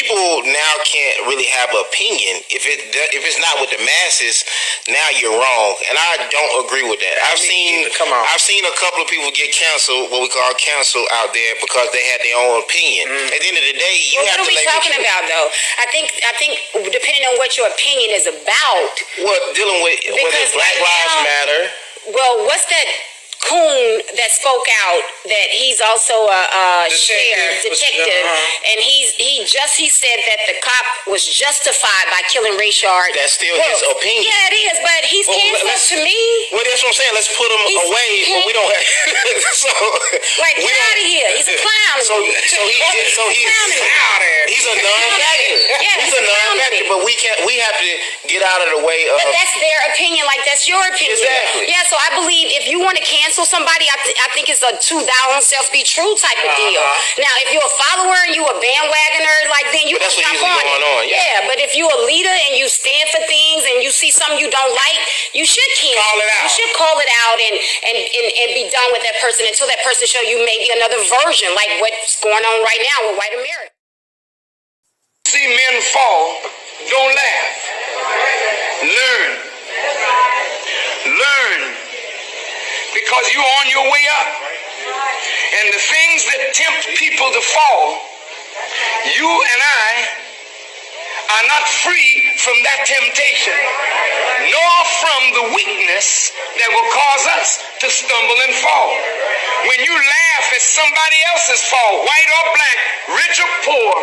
people now can't really have an opinion. If it's not with the masses, now you're wrong, and I don't agree with that. I've seen a couple of people get canceled, what we call cancel out there, because they had their own opinion. At the end of the day, you have to. What are we talking about, though? I think depending on what your opinion is about. What dealing with whether Black Lives Matter. Well, what's that coon that spoke out that he's also a detective, and he said that the cop was justified by killing Ray Shard. That's still his opinion. Yeah, it is, but he's canceled to me. Well, that's what I'm saying. Let's put him away, but we don't have. Get out of here. He's a clown. He's a non-factor. Yeah, he's a non-factor, but we have to get out of the way of. But that's their opinion, like that's your opinion. Exactly. Yeah, so I believe if you want to cancel somebody, I think it's a to thou own self be true type of deal. Now, if you're a follower and you a bandwagoner, like then you can stop on it. Yeah, but if you're a leader and you stand for things and you see something you don't like, you should cancel. Call it out. You should call it out and be done with that person until that person show you maybe another version, like what's going on right now with white America. See men fall, don't laugh. Learn. Because you're on your way up. And the things that tempt people to fall, you and I are not free from that temptation, nor from the weakness that will cause us to stumble and fall. When you laugh at somebody else's fall, white or black, rich or poor,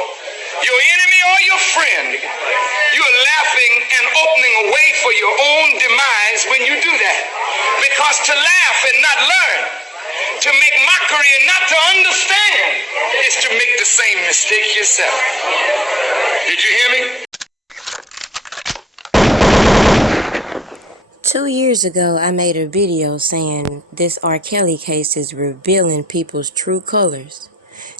your enemy or your friend, you're laughing and opening a way for your own demise when you do that. Because to laugh and not learn, to make mockery and not to understand, is to make the same mistake yourself. Did you hear me? 2 years ago, I made a video saying this R. Kelly case is revealing people's true colors.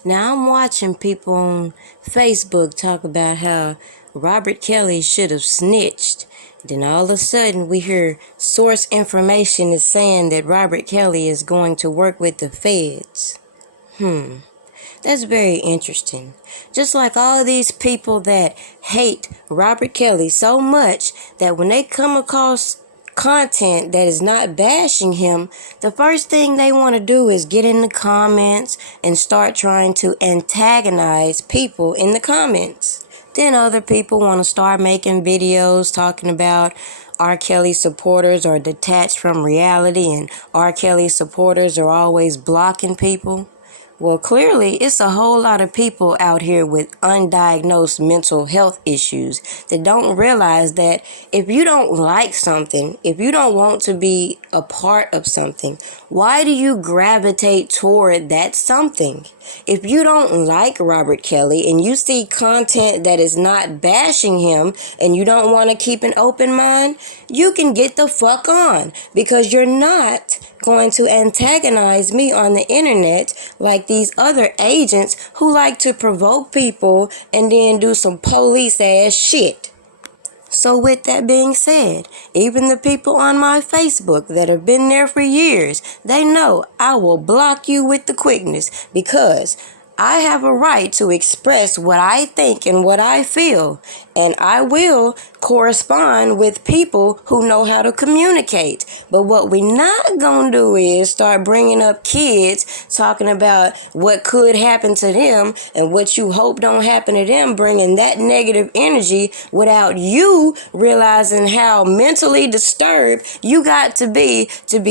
Now I'm watching people on Facebook talk about how Robert Kelly should have snitched. Then all of a sudden we hear source information is saying that Robert Kelly is going to work with the feds. That's very interesting. Just like all of these people that hate Robert Kelly so much that when they come across content that is not bashing him, the first thing they want to do is get in the comments and start trying to antagonize people in the comments. Then other people want to start making videos talking about R. Kelly supporters are detached from reality and R. Kelly supporters are always blocking people. Well, clearly, it's a whole lot of people out here with undiagnosed mental health issues that don't realize that if you don't like something, if you don't want to be a part of something, why do you gravitate toward that something? If you don't like Robert Kelly and you see content that is not bashing him and you don't want to keep an open mind, you can get the fuck on, because you're not going to antagonize me on the internet like these other agents who like to provoke people and then do some police ass shit. So with that being said, even the people on my Facebook that have been there for years, they know I will block you with the quickness, because I have a right to express what I think and what I feel, and I will correspond with people who know how to communicate. But what we not gonna do is start bringing up kids talking about what could happen to them and what you hope don't happen to them, bringing that negative energy without you realizing how mentally disturbed you got to be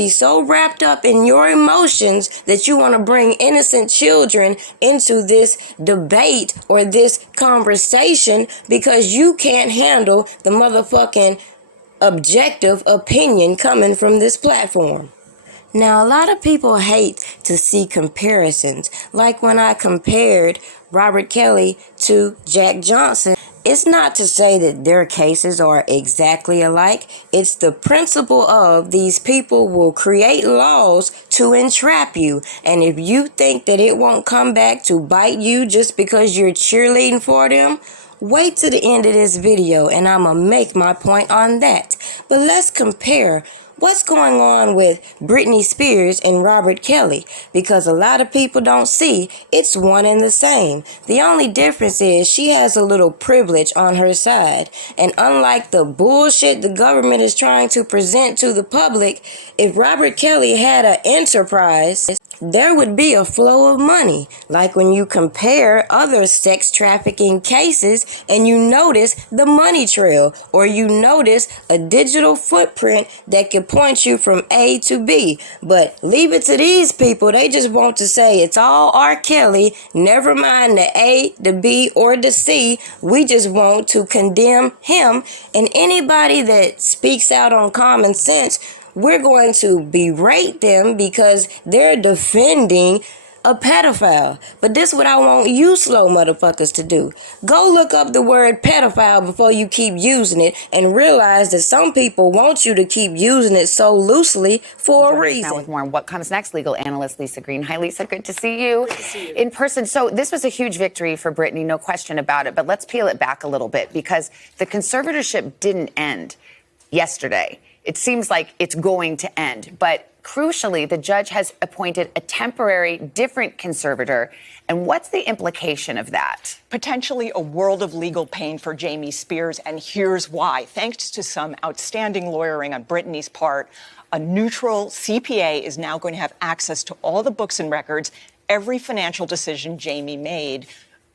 so wrapped up in your emotions that you want to bring innocent children into this debate or this conversation because you can't handle the motherfucking objective opinion coming from this platform. Now, a lot of people hate to see comparisons, like when I compared Robert Kelly to Jack Johnson. It's not to say that their cases are exactly alike. It's the principle of these people will create laws to entrap you. And if you think that it won't come back to bite you just because you're cheerleading for them, wait to the end of this video and I'm going to make my point on that. But let's compare What's going on with Britney Spears and Robert Kelly? Because a lot of people don't see it's one and the same. The only difference is she has a little privilege on her side. And unlike the bullshit the government is trying to present to the public, if Robert Kelly had an enterprise, there would be a flow of money. Like when you compare other sex trafficking cases and you notice the money trail, or you notice a digital footprint that could point you from A to B. But leave it to these people. They just want to say it's all R. Kelly. Never mind the A, the B, or the C. We just want to condemn him. And anybody that speaks out on common sense, we're going to berate them because they're defending a pedophile. But this is what I want you slow motherfuckers to do. Go look up the word pedophile before you keep using it, and realize that some people want you to keep using it so loosely for a reason. Now with more on what comes next, legal analyst Lisa Green. Hi, Lisa. Good to see you in person. So this was a huge victory for Britney, no question about it. But let's peel it back a little bit, because the conservatorship didn't end yesterday. It seems like it's going to end. But crucially, the judge has appointed a temporary, different conservator. And what's the implication of that? Potentially a world of legal pain for Jamie Spears, and here's why. Thanks to some outstanding lawyering on Britney's part, a neutral CPA is now going to have access to all the books and records, every financial decision Jamie made.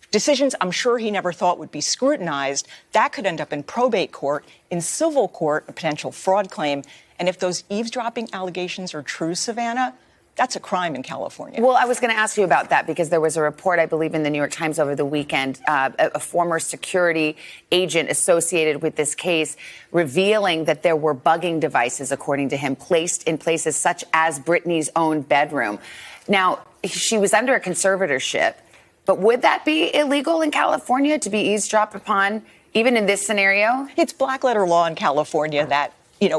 Decisions I'm sure he never thought would be scrutinized. That could end up in probate court, in civil court, a potential fraud claim. And if those eavesdropping allegations are true, Savannah, that's a crime in California. Well, I was going to ask you about that, because there was a report, I believe, in the New York Times over the weekend, a former security agent associated with this case revealing that there were bugging devices, according to him, placed in places such as Britney's own bedroom. Now, she was under a conservatorship. But would that be illegal in California to be eavesdropped upon, even in this scenario? It's black letter law in California that,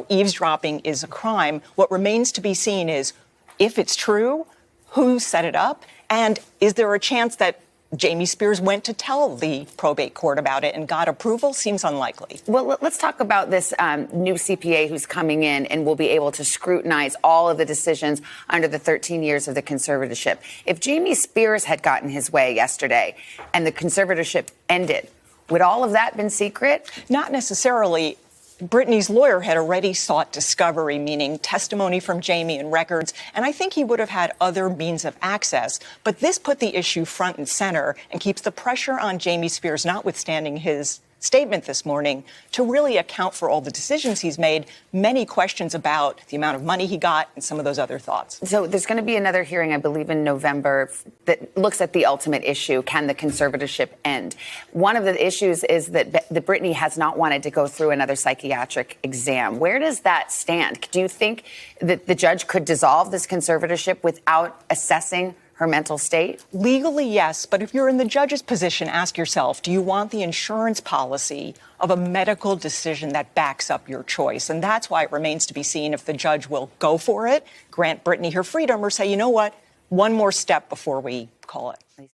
eavesdropping is a crime. What remains to be seen is, if it's true, who set it up? And is there a chance that Jamie Spears went to tell the probate court about it and got approval? Seems unlikely. Well, let's talk about this new CPA who's coming in and will be able to scrutinize all of the decisions under the 13 years of the conservatorship. If Jamie Spears had gotten his way yesterday and the conservatorship ended, would all of that been secret? Not necessarily. Britney's lawyer had already sought discovery, meaning testimony from Jamie and records, and I think he would have had other means of access. But this put the issue front and center and keeps the pressure on Jamie Spears, notwithstanding his statement this morning, to really account for all the decisions he's made, many questions about the amount of money he got and some of those other thoughts. So there's going to be another hearing, I believe, in November that looks at the ultimate issue. Can the conservatorship end? One of the issues is that Britney has not wanted to go through another psychiatric exam. Where does that stand? Do you think that the judge could dissolve this conservatorship without assessing her mental state? Legally, yes. But if you're in the judge's position, ask yourself, do you want the insurance policy of a medical decision that backs up your choice? And that's why it remains to be seen if the judge will go for it, grant Britney her freedom, or say, you know what, one more step before we call it.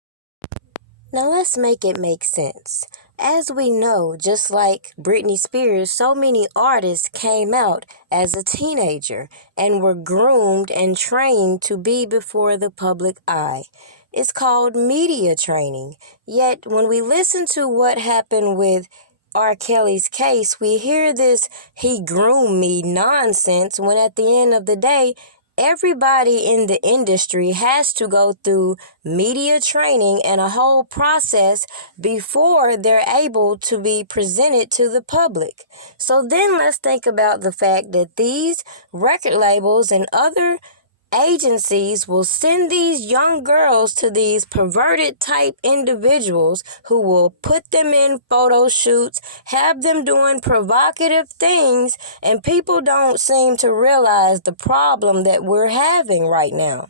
Now let's make it make sense. As we know, just like Britney Spears, so many artists came out as a teenager and were groomed and trained to be before the public eye. It's called media training. Yet when we listen to what happened with R. Kelly's case, we hear this "he groomed me" nonsense, when at the end of the day, everybody in the industry has to go through media training and a whole process before they're able to be presented to the public. So then let's think about the fact that these record labels and other agencies will send these young girls to these perverted type individuals who will put them in photo shoots, have them doing provocative things, and people don't seem to realize the problem that we're having right now.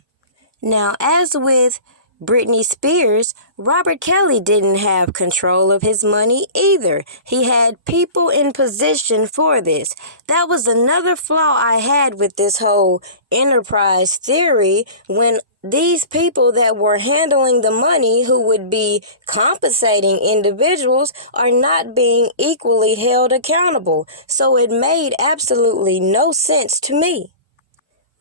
Now, as with Britney Spears, Robert Kelly didn't have control of his money either. He had people in position for this. That was another flaw I had with this whole enterprise theory, when these people that were handling the money, who would be compensating individuals, are not being equally held accountable. So it made absolutely no sense to me.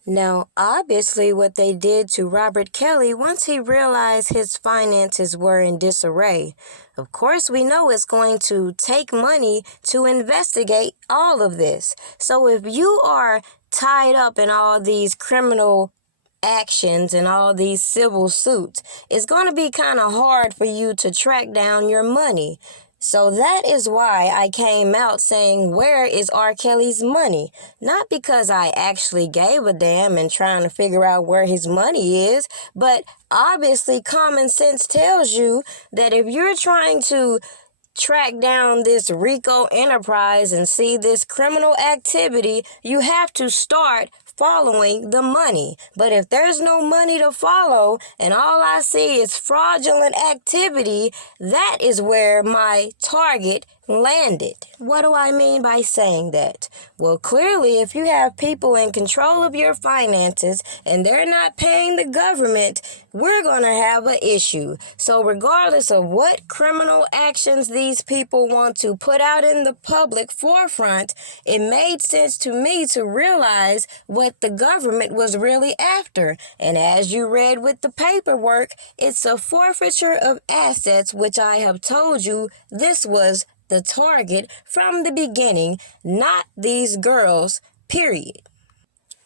Now, obviously, what they did to Robert Kelly once he realized his finances were in disarray, of course, we know it's going to take money to investigate all of this. So if you are tied up in all these criminal actions and all these civil suits, it's going to be kind of hard for you to track down your money. So that is why I came out saying, where is R. Kelly's money? Not because I actually gave a damn and trying to figure out where his money is, but obviously common sense tells you that if you're trying to track down this RICO enterprise and see this criminal activity, you have to start following the money. But if there's no money to follow and all I see is fraudulent activity, that is where my target landed. What do I mean by saying that? Well, clearly, if you have people in control of your finances and they're not paying the government, we're going to have an issue. So regardless of what criminal actions these people want to put out in the public forefront, it made sense to me to realize what the government was really after. And as you read with the paperwork, it's a forfeiture of assets, which I have told you this was the target from the beginning, not these girls, period.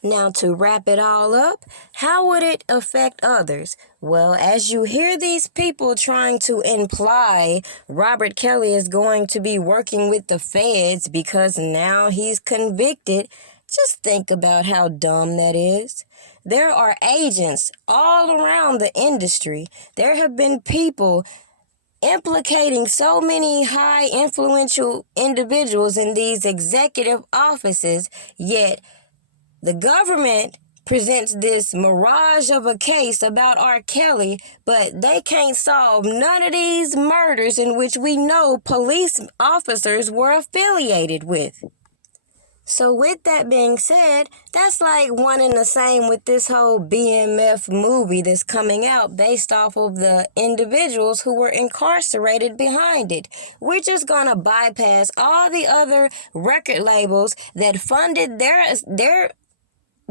Now, to wrap it all up, how would it affect others? Well, as you hear these people trying to imply Robert Kelly is going to be working with the feds because now he's convicted, just think about how dumb that is. There are agents all around the industry. There have been people implicating so many high influential individuals in these executive offices, yet the government presents this mirage of a case about R. Kelly, but they can't solve none of these murders in which we know police officers were affiliated with. So with that being said, that's like one and the same with this whole BMF movie that's coming out based off of the individuals who were incarcerated behind it. We're just gonna bypass all the other record labels that funded their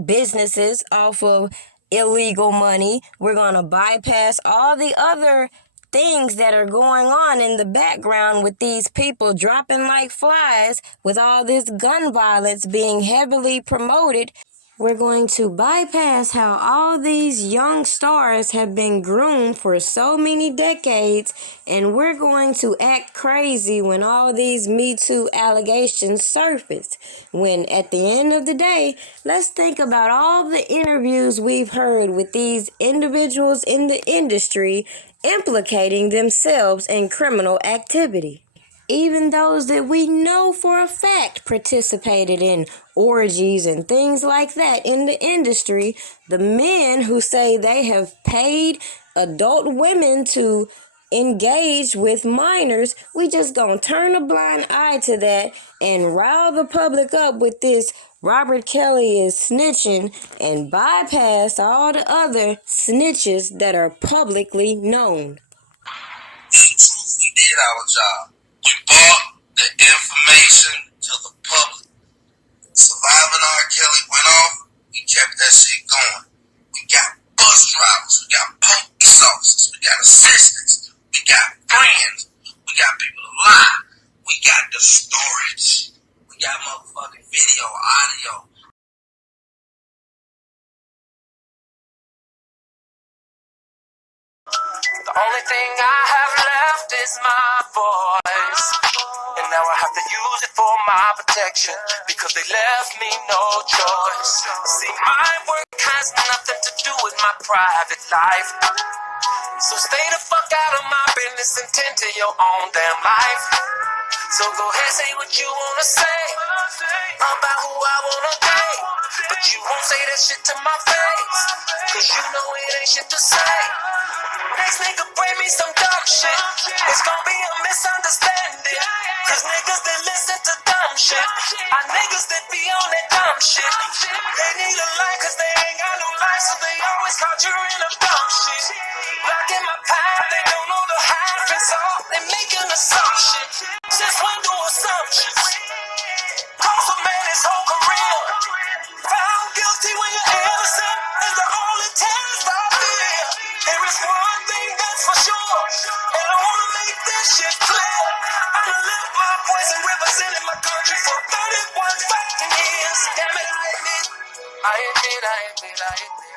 businesses off of illegal money. We're gonna bypass all the other things that are going on in the background with these people dropping like flies, with all this gun violence being heavily promoted. We're going to bypass how all these young stars have been groomed for so many decades, and we're going to act crazy when all these Me Too allegations surface. When at the end of the day, let's think about all the interviews we've heard with these individuals in the industry implicating themselves in criminal activity. Even those that we know for a fact participated in orgies and things like that in the industry, the men who say they have paid adult women to engage with minors, we just gonna turn a blind eye to that and rile the public up with this Robert Kelly is snitching and bypass all the other snitches that are publicly known. We did our job. We brought the information to the public. Surviving R. Kelly went off, we kept that shit going. We got bus drivers, we got police officers, we got assistants, we got friends, we got people to lie, we got the storage, we got motherfucking video, audio. The only thing I have left is my voice, and now I have to use it for my protection, because they left me no choice. See, my work has nothing to do with my private life, so stay the fuck out of my business and tend to your own damn life. So go ahead, say what you wanna say about who I wanna date, but you won't say that shit to my face, cause you know it ain't shit to say. Next nigga bring me some dumb shit, it's gonna be a misunderstanding, cause niggas that listen to dumb shit are niggas that be on that dumb shit. They need a life cause they ain't got no life, so they always conjuring a I admit.